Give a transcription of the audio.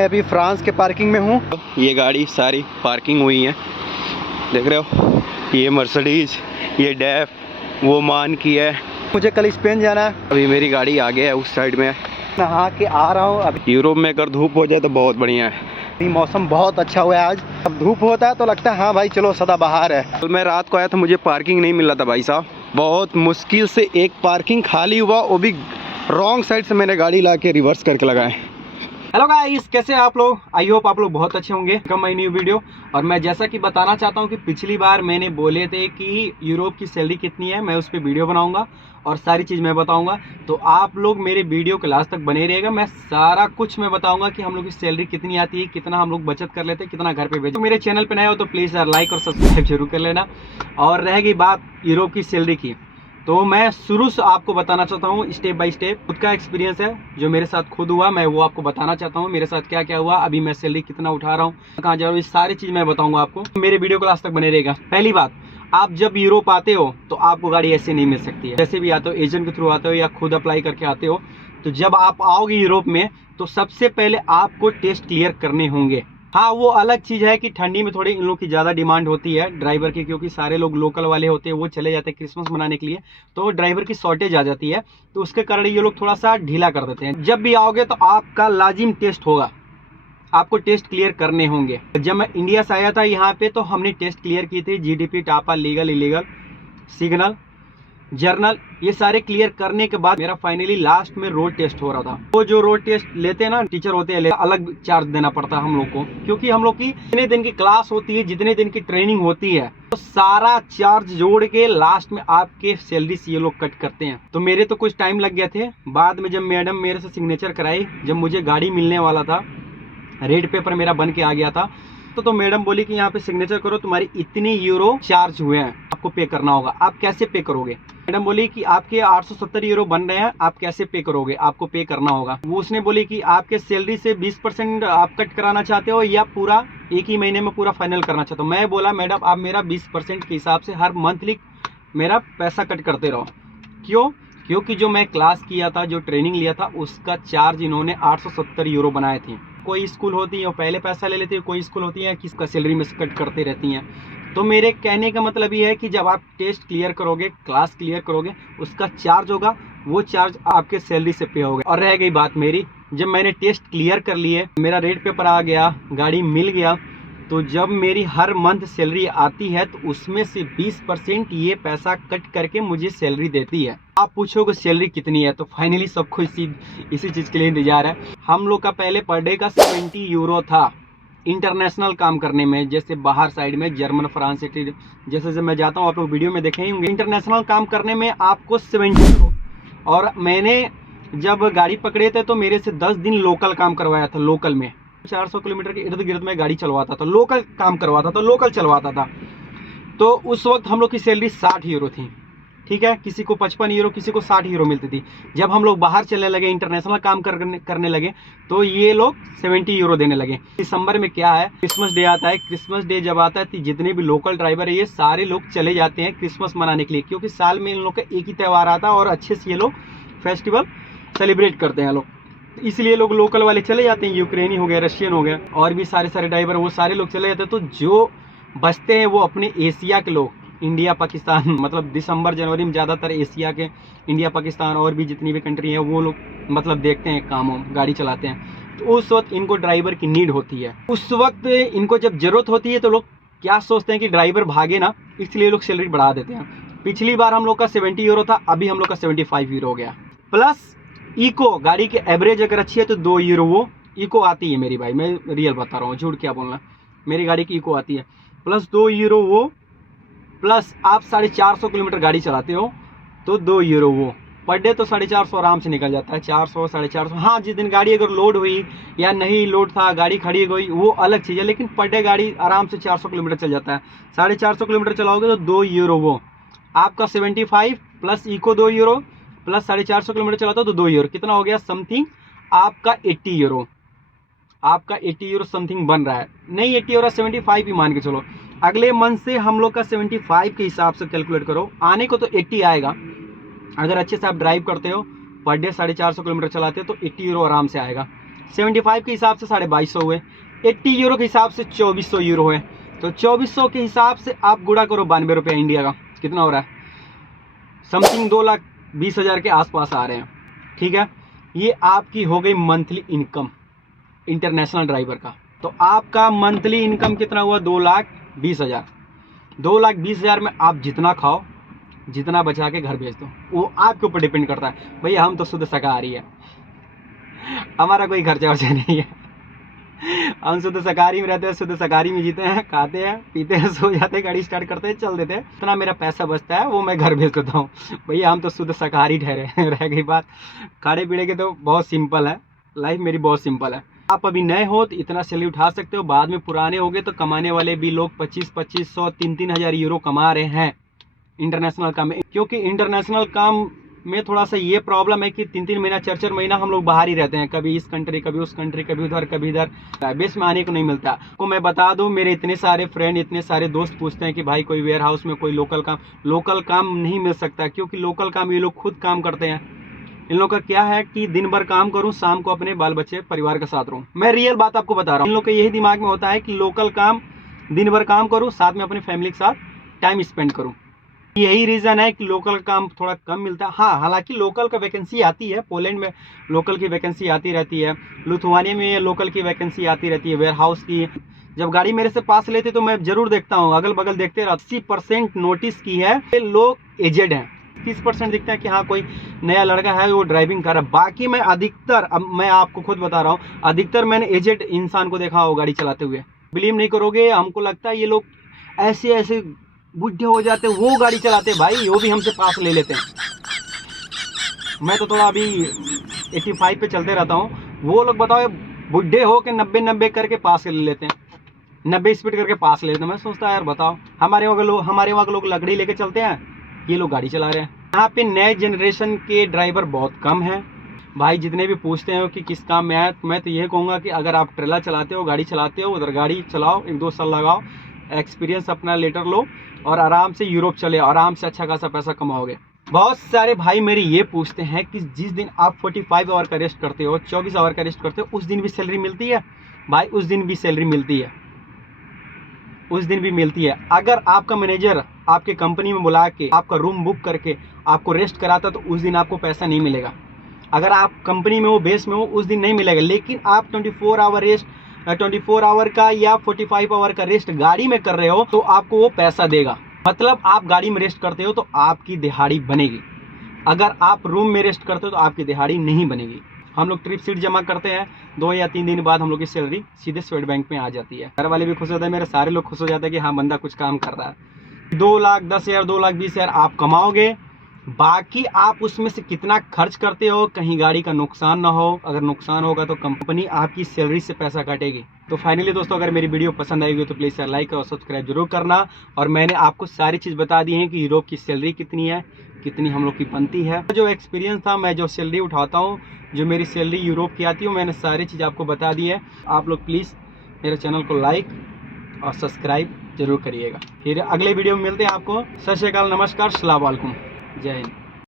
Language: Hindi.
अभी फ्रांस के पार्किंग में हूँ। ये गाड़ी सारी पार्किंग हुई है, देख रहे हो। ये मर्सिडीज, ये डेफ, वो मान की है। मुझे कल स्पेन जाना है। अभी मेरी गाड़ी आगे है उस साइड में, नहा के आ रहा हूँ। अभी यूरोप में अगर धूप हो जाए तो बहुत बढ़िया है। मौसम बहुत अच्छा हुआ है आज। अब धूप होता है तो लगता है हाँ भाई चलो सदाबहार है। कल मैं रात को आया था, मुझे पार्किंग नहीं मिल रहा था भाई साहब। बहुत मुश्किल से एक पार्किंग खाली हुआ, वो भी रॉन्ग साइड से मैंने गाड़ी ला के रिवर्स करके लगाए। हेलो गाइस, कैसे हैं आप लोग? आई होप आप लोग बहुत अच्छे होंगे। Welcome my new video. और मैं जैसा कि बताना चाहता हूं कि पिछली बार मैंने बोले थे कि यूरोप की सैलरी कितनी है, मैं उस पर वीडियो बनाऊंगा और सारी चीज़ मैं बताऊंगा। तो आप लोग मेरे वीडियो के लास्ट तक बने रहिएगा। मैं सारा कुछ मैं बताऊंगा कि हम लोग की सैलरी कितनी आती है, कितना हम लोग बचत कर लेते हैं, कितना घर पे भेजते। तो मेरे चैनल पर नए हो तो प्लीज़ यार लाइक और सब्सक्राइब जरूर कर लेना। और रह गई बात यूरोप की सैलरी की, तो मैं शुरू से आपको बताना चाहता हूँ स्टेप बाय स्टेप। खुद का एक्सपीरियंस है जो मेरे साथ खुद हुआ, मैं वो आपको बताना चाहता हूँ। मेरे साथ क्या क्या हुआ, अभी मैं सैलरी कितना उठा रहा हूँ, कहाँ जा रहा हूँ, ये सारी चीज़ मैं बताऊँगा आपको। मेरे वीडियो को लास्ट तक बने रहेगा। पहली बात, आप जब यूरोप आते हो तो आपको गाड़ी ऐसे नहीं मिल सकती है। जैसे भी आते हो, एजेंट के थ्रू आते हो या खुद अप्लाई करके आते हो, तो जब आप आओगे यूरोप में तो सबसे पहले आपको टेस्ट क्लियर करने होंगे। हाँ, वो अलग चीज़ है कि ठंडी में थोड़ी इन लोगों की ज़्यादा डिमांड होती है ड्राइवर की, क्योंकि सारे लोग लोकल वाले होते हैं, वो चले जाते हैं क्रिसमस मनाने के लिए, तो ड्राइवर की शॉर्टेज आ जाती है। तो उसके कारण ये लोग थोड़ा सा ढीला कर देते हैं। जब भी आओगे तो आपका लाजिम टेस्ट होगा, आपको टेस्ट क्लियर करने होंगे। जब मैं इंडिया से आया था यहाँ पे तो हमने टेस्ट क्लियर की थी, जीडीपी, टापा, लीगल, इलीगल, सिग्नल, जर्नल, ये सारे क्लियर करने के बाद मेरा फाइनली लास्ट में रोड टेस्ट हो रहा था। वो जो रोड टेस्ट लेते हैं ना टीचर होते हैं, अलग चार्ज देना पड़ता है हम लोग को, क्योंकि हम लोग की जितने दिन की क्लास होती है, जितने दिन की ट्रेनिंग होती है, तो सारा चार्ज जोड़ के लास्ट में आपके सैलरी से ये लोग कट करते हैं। तो मेरे तो कुछ टाइम लग गए थे। बाद में जब मैडम मेरे से सिग्नेचर कराई, जब मुझे गाड़ी मिलने वाला था, रेड पेपर मेरा बन के आ गया था, तो मैडम बोली कि यहाँ पे सिग्नेचर करो, तुम्हारी इतनी यूरो चार्ज हुए हैं, आपको पे करना होगा। आप कैसे पे करोगे? मैडम बोली कि आपके 870 यूरो बन रहे हैं, आप कैसे पे करोगे, आपको पे करना होगा। वो उसने बोली कि आपके सैलरी से 20% आप कट कराना चाहते हो या पूरा एक ही महीने में पूरा फाइनल करना चाहते हो। मैं बोला मैडम आप मेरा 20% के हिसाब से हर मंथली मेरा पैसा कट करते रहो। क्यों? क्योंकि जो मैं क्लास किया था, जो ट्रेनिंग लिया था, उसका चार्ज इन्होंने 870 यूरो बनाए थे। कोई स्कूल होती है वो पहले पैसा ले लेती है, कोई स्कूल होती है किसका सैलरी में से कट करते रहती हैं। तो मेरे कहने का मतलब ये है कि जब आप टेस्ट क्लियर करोगे, क्लास क्लियर करोगे, उसका चार्ज होगा, वो चार्ज आपके सैलरी से पे होगा। और रह गई बात मेरी, जब मैंने टेस्ट क्लियर कर लिए, मेरा रेड पेपर आ गया, गाड़ी मिल गया, तो जब मेरी हर मंथ सैलरी आती है तो उसमें से 20% ये पैसा कट करके मुझे सैलरी देती है। आप पूछोगे सैलरी कितनी है, तो फाइनली सबको इसी चीज़ के लिए इंतजार है। हम लोग का पहले पर डे का 70 यूरो था इंटरनेशनल काम करने में, जैसे बाहर साइड में जर्मन, फ्रांस, इटली, जैसे मैं जाता हूँ, आप लोग वीडियो में देखे ही होंगे। इंटरनेशनल काम करने में आपको 70 यूरो। और मैंने जब गाड़ी पकड़े थे तो मेरे से 10 दिन लोकल काम करवाया था। लोकल में 400 किलोमीटर के इर्द गिर्द में गाड़ी चलवाता था, लोकल काम करवाता था, लोकल चलवाता था। तो उस वक्त हम लोग की सैलरी 60 यूरो थी, ठीक है। किसी को 55 यूरो, किसी को 60 यूरो मिलती थी। जब हम लोग बाहर चलने लगे, इंटरनेशनल काम करने लगे, तो ये लोग 70 यूरो देने लगे। दिसंबर में क्या है, क्रिसमस डे आता है। क्रिसमस डे जब आता है तो जितने भी लोकल ड्राइवर है, ये सारे लोग चले जाते हैं क्रिसमस मनाने के लिए, क्योंकि साल में इन लोग का एक ही त्यौहार आता है और अच्छे से ये लोग फेस्टिवल सेलिब्रेट करते हैं लोग। इसलिए लोग लोकल वाले चले जाते हैं, यूक्रेनी हो गया, रशियन हो गया, और भी सारे ड्राइवर, वो सारे लोग चले जाते हैं। तो जो बचते हैं वो अपने एशिया के लोग, इंडिया, पाकिस्तान, मतलब दिसंबर जनवरी में ज़्यादातर एशिया के, इंडिया, पाकिस्तान और भी जितनी भी कंट्री है, वो लोग मतलब देखते हैं काम, गाड़ी चलाते हैं। तो उस वक्त इनको ड्राइवर की नीड होती है। उस वक्त इनको जब ज़रूरत होती है तो लोग क्या सोचते हैं कि ड्राइवर भागे ना, इसलिए लोग सैलरी बढ़ा देते हैं। पिछली बार हम लोग का 70 यूरो था, अभी हम लोग का 75 यूरो हो गया। प्लस इको, गाड़ी की एवरेज अगर अच्छी है तो 2 यूरो वो इको आती है मेरी भाई, मैं रियल बता रहा हूँ, झूठ क्या बोलना। मेरी गाड़ी की इको आती है, प्लस 2 यूरो वो, प्लस आप 450 किलोमीटर गाड़ी चलाते हो तो 2 यूरो वो। पर डे तो 450 आराम से निकल जाता है, 400, 450। हाँ, जिस दिन गाड़ी अगर लोड हुई या नहीं लोड था, गाड़ी खड़ी गई, वो अलग चीज़ है, लेकिन पर डे गाड़ी आराम से 400 किलोमीटर चल जाता है। 450 किलोमीटर चलाओगे तो 2 यूरो वो। आपका 75 plus eco 2 euro, plus 450 kilometre चलाता हो तो 2 यूरो, कितना हो गया समथिंग आपका 80 यूरो। आपका 80 यूरो समथिंग बन रहा है, नहीं 80 यूरो, 75 ही मान के चलो। अगले मंथ से हम लोग का 75 के हिसाब से कैलकुलेट करो, आने को तो 80 आएगा। अगर अच्छे से आप ड्राइव करते हो, पर डे 450 किलोमीटर चलाते हो तो 80 यूरो आराम से आएगा। 75 के हिसाब से 2250 हुए, 80 यूरो के हिसाब से 2400 यूरो है। तो 2400 के हिसाब से आप गुणा करो 92 रुपये इंडिया का, कितना हो रहा है, समथिंग 2,20,000 के आसपास आ रहे हैं। ठीक है, ये आपकी हो गई मंथली इनकम इंटरनेशनल ड्राइवर का। तो आपका मंथली इनकम कितना हुआ, 2,20,000। 2,20,000 में आप जितना खाओ, जितना बचा के घर भेज दो, वो आपके ऊपर डिपेंड करता है। भैया हम तो शुद्ध शाकाहारी है, हमारा कोई खर्चा वर्चा नहीं है, हम शुद्ध शाकाहारी में रहते हैं, शुद्ध शाकाहारी में जीते हैं, खाते हैं, पीते हैं, सो जाते हैं, गाड़ी स्टार्ट करते हैं, चल देते हैं। इतना मेरा पैसा बचता है वो मैं घर भेज देता हूँ। भैया हम तो शुद्ध शाकाहारी ठहरे। रह गई बात खाने पीने के, तो बहुत सिंपल है, लाइफ मेरी बहुत सिंपल है। आप अभी नए हो तो इतना सैलरी उठा सकते हो, बाद में पुराने हो गए तो कमाने वाले भी लोग 25-2500 3-3 हज़ार यूरो कमा रहे हैं इंटरनेशनल काम में। क्योंकि इंटरनेशनल काम में थोड़ा सा ये प्रॉब्लम है कि 3-3 महीना 4-4 महीना हम लोग बाहर ही रहते हैं, कभी इस कंट्री, कभी उस कंट्री, कभी उधर, कभी इधर, बेस में आने को नहीं मिलता। को मैं बता दूं, मेरे इतने सारे फ्रेंड, इतने सारे दोस्त पूछते हैं कि भाई कोई वेयर हाउस में कोई लोकल काम नहीं मिल सकता, क्योंकि लोकल काम ये लोग खुद काम करते हैं। इन लोगों का क्या है कि दिन भर काम करूं, शाम को अपने बाल बच्चे परिवार के साथ रहूं। मैं रियल बात आपको बता रहा हूं, इन लोगों के यही दिमाग में होता है कि लोकल काम, दिन भर काम करूं, साथ में अपने फैमिली के साथ टाइम स्पेंड करूं। यही रीज़न है कि लोकल काम थोड़ा कम मिलता है। हाँ, हालांकि लोकल का वैकेंसी आती है, पोलैंड में लोकल की वैकेंसी आती रहती है, लिथुआनिया में लोकल की वैकेंसी आती रहती है, वेयर हाउस की। जब गाड़ी मेरे से पास लेते तो मैं जरूर देखता हूँ, अगल बगल देखते रहा। 80% नोटिस की है लोग एजेड हैं, 30% दिखता है कि हाँ कोई नया लड़का है वो ड्राइविंग कर रहा है। बाकी मैं अधिकतर, अब मैं आपको खुद बता रहा हूँ, अधिकतर मैंने एजेड इंसान को देखा हो गाड़ी चलाते हुए। बिलीव नहीं करोगे, हमको लगता है ये लोग ऐसे ऐसे बुढ़े हो जाते वो गाड़ी चलाते, भाई वो भी हमसे पास ले लेते हैं। मैं तो थोड़ा अभी 85 पे चलते रहता हूँ, वो लोग बताओ बुढ़े हो के 90 करके पास ले लेते हैं, 90 स्पीड करके पास ले लेते हैं। मैं सोचता है यार बताओ, हमारे वहाँ के लोग लकड़ी लेके चलते हैं, ये लोग गाड़ी चला रहे हैं। यहाँ पे नए जनरेशन के ड्राइवर बहुत कम हैं भाई। जितने भी पूछते हैं कि किस काम में आए, मैं तो ये कहूँगा कि अगर आप ट्रेलर चलाते हो, गाड़ी चलाते हो, उधर गाड़ी चलाओ, 1-2 साल लगाओ, एक्सपीरियंस अपना लेटर लो और आराम से यूरोप चले, आराम से अच्छा खासा पैसा कमाओगे। बहुत सारे भाई मेरे ये पूछते हैं कि जिस दिन आप 45 आवर का रेस्ट करते हो, 24 आवर का रेस्ट करते हो, उस दिन भी सैलरी मिलती है? भाई उस दिन भी सैलरी मिलती है, उस दिन भी मिलती है। अगर आपका मैनेजर आपके कंपनी में बुला के आपका रूम बुक करके आपको रेस्ट कराता तो उस दिन आपको पैसा नहीं मिलेगा। अगर आप कंपनी में हो, बेस में हो, उस दिन नहीं मिलेगा। लेकिन आप 24 आवर रेस्ट, 24 आवर का या 45 आवर का रेस्ट गाड़ी में कर रहे हो तो आपको वो पैसा देगा। मतलब आप गाड़ी में रेस्ट करते हो तो आपकी दिहाड़ी बनेगी। अगर आप रूम में रेस्ट करते हो तो आपकी दिहाड़ी नहीं बनेगी। हम लोग ट्रिप सीट जमा करते हैं, 2 या 3 दिन बाद हम लोग की सैलरी सीधे स्टेट बैंक में आ जाती है। घर वाले भी खुश होते हैं, मेरे सारे लोग खुश हो जाते हैं कि हाँ बंदा कुछ काम कर रहा है। 2,10,000 2,20,000 आप कमाओगे, बाकी आप उसमें से कितना खर्च करते हो, कहीं गाड़ी का नुकसान ना हो। अगर नुकसान होगा तो कंपनी आपकी सैलरी से पैसा काटेगी। तो फाइनली दोस्तों, अगर मेरी वीडियो पसंद आएगी तो प्लीज़ लाइक और सब्सक्राइब जरूर करना। और मैंने आपको सारी चीज़ बता दी है कि यूरोप की सैलरी कितनी है, कितनी हम लोग की बनती है। जो एक्सपीरियंस था, मैं जो सैलरी उठाता हूँ, जो मेरी सैलरी यूरोप की आती है, मैंने सारी चीज़ आपको बता दी है। आप लोग प्लीज़ मेरे चैनल को लाइक और सब्सक्राइब जरूर करिएगा। फिर अगले वीडियो में मिलते हैं आपको। सत श्री अकाल, नमस्कार, अस्सलाम वालेकुम, जय हिंद।